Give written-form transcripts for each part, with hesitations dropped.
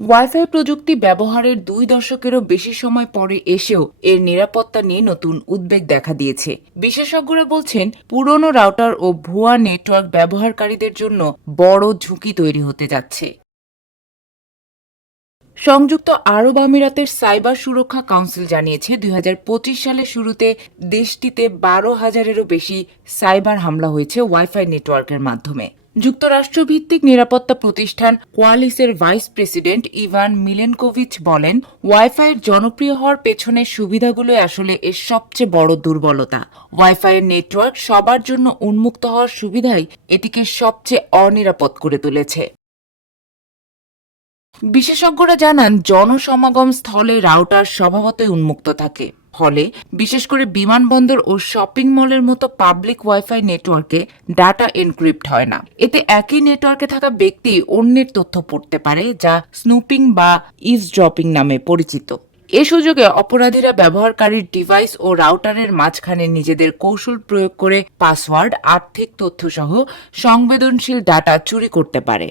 Wifi প্রযুক্তি ব্যবহারের ২ দশকেরও বেশি সময় পরে এসেও এর নিরাপত্তা নিয়ে নতুন উদ্বেগ দেখা দিয়েছে। বিশেষজ্ঞরা বলছেন, পুরনো রাউটার ও ভুয়া নেটওয়ার্ক ব্যবহারকারীদের জন্য বড় ঝুঁকি তৈরি হতে যাচ্ছে। সংযুক্ত আরব আমিরাতের সাইবার সুরক্ষা কাউন্সিল জানিয়েছে, ২০২৫ সালের শুরুতে দেশটিতে ১২,০০০-এরও বেশি সাইবার হামলা হয়েছে ওয়াইফাই নেটওয়ার্কের মাধ্যমে। যুক্তরাষ্ট্রভিত্তিক নিরাপত্তা প্রতিষ্ঠান কোয়ালিসের ভাইস প্রেসিডেন্ট ইভান মিলেনকোভিচ বলেন, ওয়াইফাইয়ের জনপ্রিয় হওয়ার পেছনের সুবিধাগুলোই আসলে এর সবচেয়ে বড় দুর্বলতা। ওয়াইফাইয়ের নেটওয়ার্ক সবার জন্য উন্মুক্ত হওয়ার সুবিধাই এটিকে সবচেয়ে অনিরাপদ করে তুলেছে। বিশেষজ্ঞরা জানান, জনসমাগম স্থলে রাউটার স্বভাবতই উন্মুক্ত থাকে। ফলে বিশেষ করে বিমানবন্দর ও শপিং মলের মতো পাবলিক ওয়াইফাই নেটওয়ার্কে ডাটা এনক্রিপ্ট হয় না। এতে একই নেটওয়ার্কে থাকা ব্যক্তি অন্যের তথ্য পড়তে পারে, যা স্নুপিং বা ইভড্রপিং নামে পরিচিত। এ সুযোগে অপরাধীরা ব্যবহারকারীর ডিভাইস ও রাউটারের মাঝখানে নিজেদের কৌশল প্রয়োগ করে পাসওয়ার্ড, আর্থিক তথ্য সহ সংবেদনশীল ডাটা চুরি করতে পারে।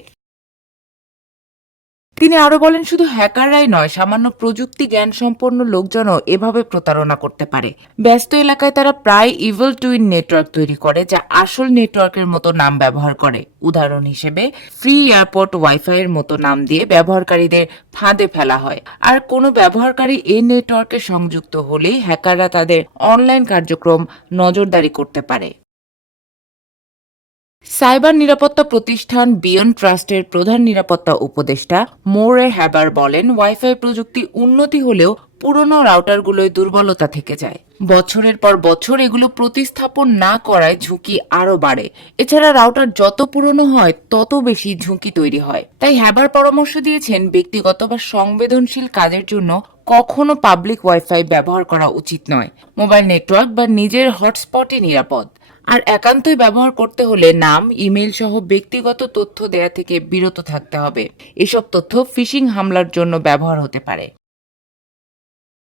তিনি আরো বলেন, শুধু হ্যাকাররাই নয়, সামান্য প্রযুক্তি জ্ঞান সম্পন্ন লোকজনও এভাবে প্রতারণা করতে পারে। ব্যস্ত এলাকায় তারা প্রায় ইভল টুইন নেটওয়ার্ক তৈরি করে, যা আসল নেটওয়ার্কের মতো নাম ব্যবহার করে। উদাহরণ হিসেবে, ফ্রি এয়ারপোর্ট ওয়াইফাই এর মতো নাম দিয়ে ব্যবহারকারীদের ফাঁদে ফেলা হয়। আর কোনো ব্যবহারকারী এই নেটওয়ার্কে সংযুক্ত হলেই হ্যাকাররা তাদের অনলাইন কার্যক্রম নজরদারি করতে পারে। সাইবার নিরাপত্তা প্রতিষ্ঠান বিয়ন্ড ট্রাস্টের প্রধান নিরাপত্তা উপদেষ্টা মোরে হ্যাবার বলেন, ওয়াইফাই প্রযুক্তি উন্নতি হলেও পুরনো রাউটারগুলোয় দুর্বলতা থেকে যায়। বছরের পর বছর এগুলো প্রতিস্থাপন না করায় ঝুঁকি আরো বাড়ে। এছাড়া রাউটার যত পুরনো হয় তত বেশি ঝুঁকি তৈরি হয়। তাই হ্যাবার পরামর্শ দিয়েছেন, ব্যক্তিগত বা সংবেদনশীল কাজের জন্য কখনো পাবলিক ওয়াইফাই ব্যবহার করা উচিত নয়। মোবাইল নেটওয়ার্ক বা নিজের হটস্পটই নিরাপদ। আর একান্তই ব্যবহার করতে হলে নাম, ইমেইল সহ ব্যক্তিগত তথ্য দেয়া থেকে বিরত থাকতে হবে। এসব তথ্য ফিশিং হামলার জন্য ব্যবহার হতে পারে।